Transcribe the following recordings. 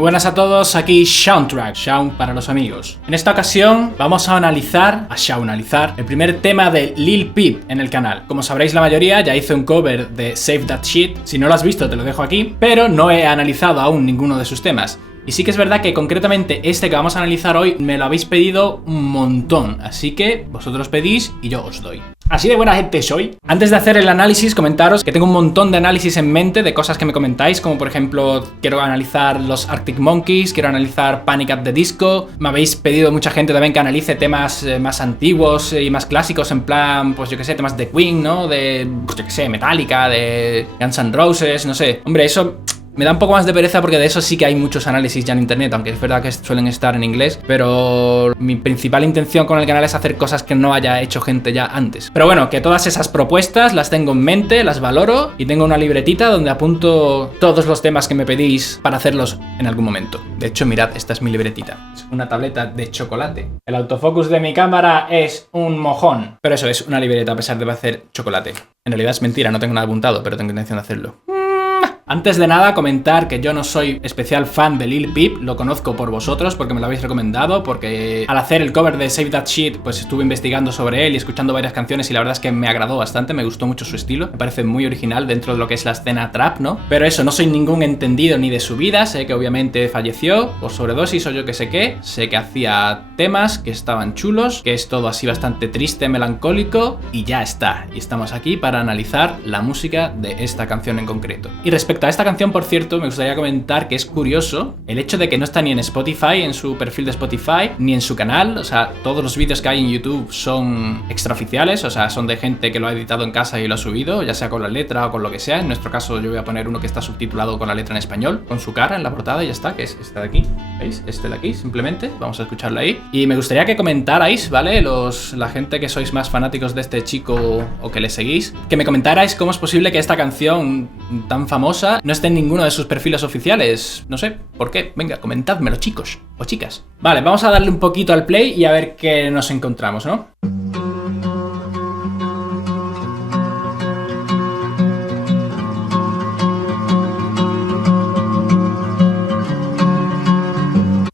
Muy buenas a todos, aquí Soundtrack, Sound para los amigos. En esta ocasión vamos a analizar el primer tema de Lil Peep en el canal. Como sabréis la mayoría, ya hice un cover de Save That Shit. Si no lo has visto te lo dejo aquí, pero no he analizado aún ninguno de sus temas. Y sí que es verdad que concretamente este que vamos a analizar hoy me lo habéis pedido un montón, así que vosotros pedís y yo os doy. Así de buena gente soy. Antes de hacer el análisis, comentaros que tengo un montón de análisis en mente de cosas que me comentáis, como por ejemplo, quiero analizar los Arctic Monkeys, quiero analizar Panic! At the Disco. Me habéis pedido mucha gente también que analice temas más antiguos y más clásicos, en plan, pues yo que sé, temas de Queen, ¿no? De, pues yo que sé, Metallica, de Guns N' Roses, no sé. Hombre, eso me da un poco más de pereza porque de eso sí que hay muchos análisis ya en internet, aunque es verdad que suelen estar en inglés, pero mi principal intención con el canal es hacer cosas que no haya hecho gente ya antes. Pero bueno, que todas esas propuestas las tengo en mente, las valoro y tengo una libretita donde apunto todos los temas que me pedís para hacerlos en algún momento. De hecho, mirad, esta es mi libretita. Es una tableta de chocolate. El autofocus de mi cámara es un mojón. Pero eso es una libreta a pesar de hacer chocolate. En realidad es mentira, no tengo nada apuntado, pero tengo intención de hacerlo. Antes de nada, comentar que yo no soy especial fan de Lil Peep, lo conozco por vosotros porque me lo habéis recomendado, porque al hacer el cover de Save That Shit, pues estuve investigando sobre él y escuchando varias canciones y la verdad es que me agradó bastante, me gustó mucho su estilo, me parece muy original dentro de lo que es la escena trap, ¿no? Pero eso, no soy ningún entendido ni de su vida, sé que obviamente falleció por sobredosis o yo que sé qué, sé que hacía temas que estaban chulos, que es todo así bastante triste, melancólico y ya está, y estamos aquí para analizar la música de esta canción en concreto. Y respecto a esta canción, por cierto, me gustaría comentar que es curioso el hecho de que no está ni en Spotify, en su perfil de Spotify, ni en su canal. O sea, todos los vídeos que hay en YouTube son extraoficiales, o sea, son de gente que lo ha editado en casa y lo ha subido, ya sea con la letra o con lo que sea. En nuestro caso yo voy a poner uno que está subtitulado con la letra en español, con su cara en la portada y ya está, que es este de aquí, ¿veis? Este de aquí, simplemente, vamos a escucharlo ahí. Y me gustaría que comentarais, ¿vale? La gente que sois más fanáticos de este chico o que le seguís, que me comentarais cómo es posible que esta canción tan famosa no esté en ninguno de sus perfiles oficiales. No sé, ¿por qué? Venga, comentádmelo, chicos o chicas. Vale, vamos a darle un poquito al play y a ver qué nos encontramos, ¿no?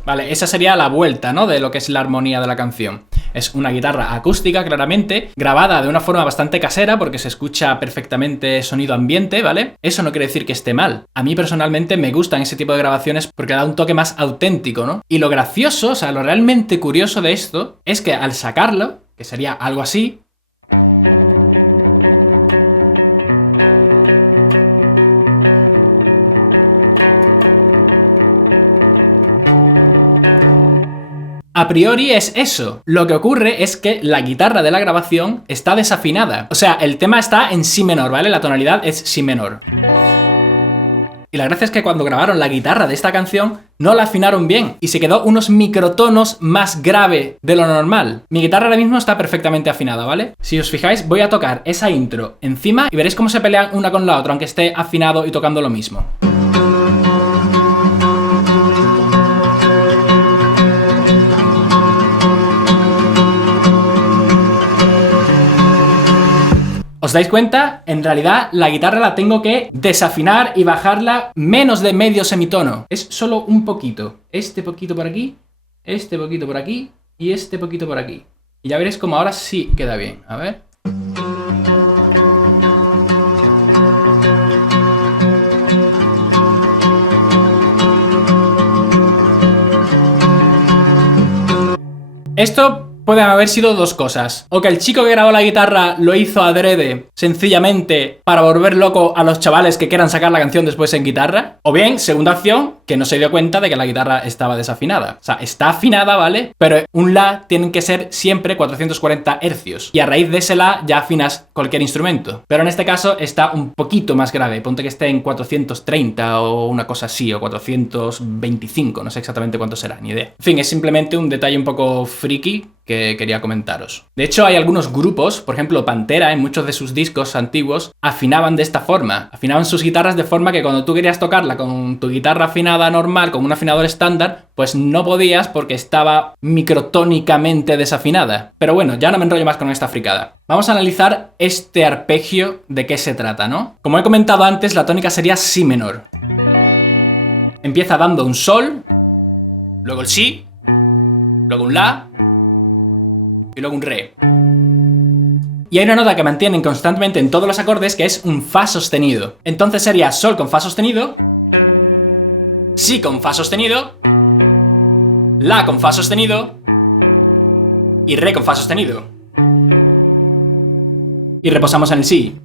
Vale, esa sería la vuelta, ¿no? De lo que es la armonía de la canción. Es una guitarra acústica, claramente, grabada de una forma bastante casera porque se escucha perfectamente sonido ambiente, ¿vale? Eso no quiere decir que esté mal. A mí personalmente me gustan ese tipo de grabaciones porque da un toque más auténtico, ¿no? Y lo gracioso, o sea, lo realmente curioso de esto es que al sacarlo, que sería algo así, a priori es eso. Lo que ocurre es que la guitarra de la grabación está desafinada. O sea, el tema está en si menor, ¿vale? La tonalidad es si menor. Y la gracia es que cuando grabaron la guitarra de esta canción no la afinaron bien y se quedó unos microtonos más grave de lo normal. Mi guitarra ahora mismo está perfectamente afinada, ¿vale? Si os fijáis, voy a tocar esa intro encima y veréis cómo se pelean una con la otra, aunque esté afinado y tocando lo mismo. ¿Os dais cuenta? En realidad la guitarra la tengo que desafinar y bajarla menos de medio semitono. Es solo un poquito. Este poquito por aquí, este poquito por aquí y este poquito por aquí. Y ya veréis como ahora sí queda bien. A ver. Esto pueden haber sido dos cosas. O que el chico que grabó la guitarra lo hizo adrede, sencillamente para volver loco a los chavales que quieran sacar la canción después en guitarra. O bien, segunda opción, que no se dio cuenta de que la guitarra estaba desafinada. O sea, está afinada, ¿vale? Pero un La tienen que ser siempre 440 hercios. Y a raíz de ese La ya afinas cualquier instrumento. Pero en este caso está un poquito más grave. Ponte que esté en 430 o una cosa así, o 425. No sé exactamente cuánto será, ni idea. En fin, es simplemente un detalle un poco friki que quería comentaros. De hecho, hay algunos grupos, por ejemplo Pantera, en muchos de sus discos antiguos, afinaban de esta forma. Afinaban sus guitarras de forma que cuando tú querías tocarla con tu guitarra afinada normal, con un afinador estándar, pues no podías porque estaba microtónicamente desafinada. Pero bueno, ya no me enrollo más con esta fricada. Vamos a analizar este arpegio, de qué se trata, ¿no? Como he comentado antes, la tónica sería si menor. empieza dando un sol, luego el si, luego un la y luego un re. Y hay una nota que mantienen constantemente en todos los acordes que es un fa sostenido. Entonces sería sol con fa sostenido, si con fa sostenido, la con fa sostenido y re con fa sostenido. Y reposamos en el si.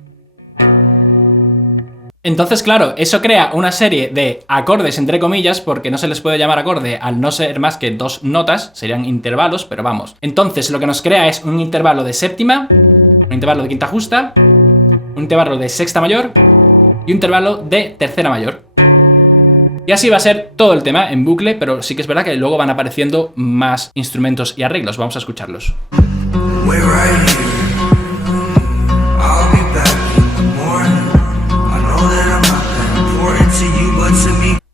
Entonces, claro, eso crea una serie de acordes entre comillas, porque no se les puede llamar acorde al no ser más que dos notas, serían intervalos, pero vamos. Entonces lo que nos crea es un intervalo de séptima, un intervalo de quinta justa, un intervalo de sexta mayor y un intervalo de tercera mayor. Y así va a ser todo el tema en bucle, pero sí que es verdad que luego van apareciendo más instrumentos y arreglos. Vamos a escucharlos.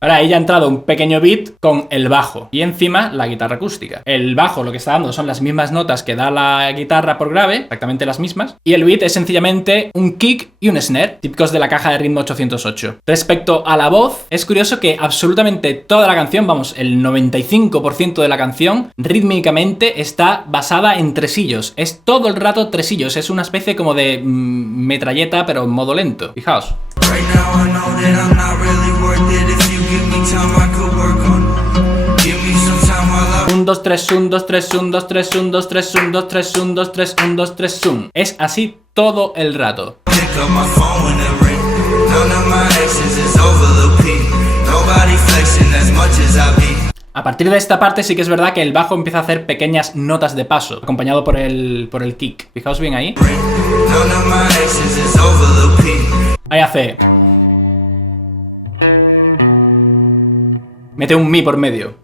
Ahora ahí ya ha entrado un pequeño beat con el bajo y encima la guitarra acústica. El bajo lo que está dando son las mismas notas que da la guitarra por grave, exactamente las mismas, y el beat es sencillamente un kick y un snare, típicos de la caja de ritmo 808. Respecto a la voz, es curioso que absolutamente toda la canción, vamos, el 95% de la canción, rítmicamente está basada en tresillos. Es todo el rato tresillos, es una especie como de metralleta pero en modo lento. Fijaos. 1, 2, 3, 1, 2, 3, 1, 2, 3, 1, 2, 3, 1, 2, 3, 1, 2, 3, 1, 2, 3, 1. Es así todo el rato. A partir de esta parte sí que es verdad que el bajo empieza a hacer pequeñas notas de paso, acompañado por el kick. Fijaos bien ahí. Ahí hace... Mete un mi por medio.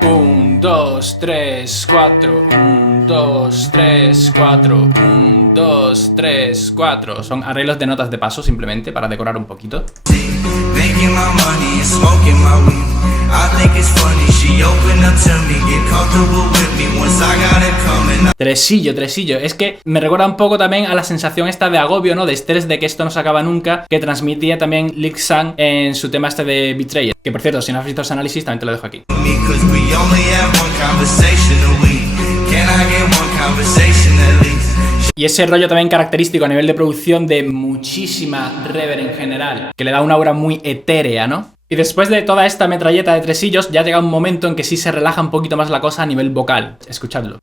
1, 2, 3, 4. 1, 2, 3, 4. 1, 2, 3, 4. Son arreglos de notas de paso simplemente para decorar un poquito. Tresillo, tresillo. Es que me recuerda un poco también a la sensación esta de agobio, ¿no? De estrés de que esto no se acaba nunca, que transmitía también Lick Sang en su tema este de Betrayer. Que por cierto, si no has visto ese análisis, también te lo dejo aquí. Y ese rollo también característico a nivel de producción de muchísima reverb en general, que le da una aura muy etérea, ¿no? Y después de toda esta metralleta de tresillos, ya llega un momento en que sí se relaja un poquito más la cosa a nivel vocal. Escuchadlo.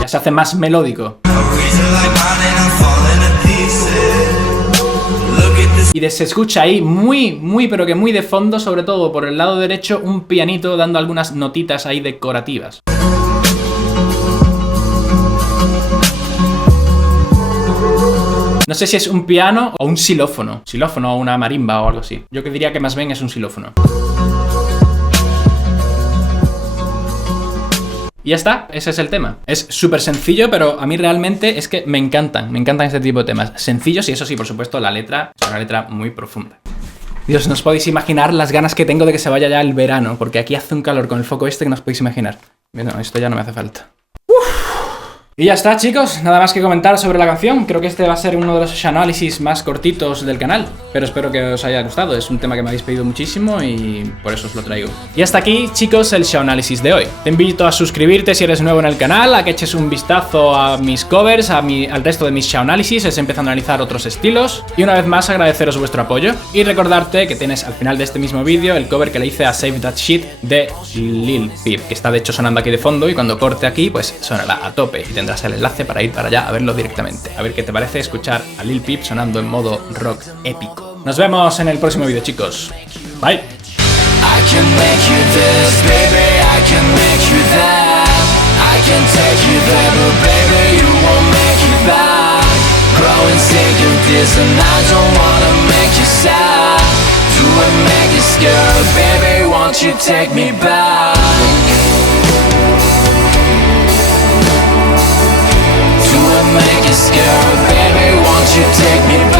Ya se hace más melódico. Y se escucha ahí muy, pero que muy de fondo, sobre todo por el lado derecho, un pianito dando algunas notitas ahí decorativas. No sé si es un piano o un xilófono. Xilófono o una marimba o algo así. Yo que diría que más bien es un xilófono. Y ya está, ese es el tema. Es súper sencillo, pero a mí realmente es que me encantan este tipo de temas. Sencillos y eso sí, por supuesto, la letra es una letra muy profunda. Dios, no os podéis imaginar las ganas que tengo de que se vaya ya el verano, porque aquí hace un calor con el foco este que no os podéis imaginar. Bueno, esto ya no me hace falta. Y ya está, chicos, nada más que comentar sobre la canción. Creo que este va a ser uno de los análisis más cortitos del canal, pero espero que os haya gustado. Es un tema que me habéis pedido muchísimo y por eso os lo traigo. Y hasta aquí, chicos, el análisis de hoy. Te invito a suscribirte si eres nuevo en el canal, a que eches un vistazo a mis covers, al resto de mis análisis, es empezando a analizar otros estilos. Y una vez más agradeceros vuestro apoyo y recordarte que tienes al final de este mismo vídeo el cover que le hice a Save That Shit de Lil Peep, que está de hecho sonando aquí de fondo y cuando corte aquí pues sonará a tope y tendrás el enlace para ir para allá a verlo directamente. A ver qué te parece escuchar a Lil Peep sonando en modo rock épico. Nos vemos en el próximo vídeo, chicos. Bye. Make you scared, baby, won't you take me back?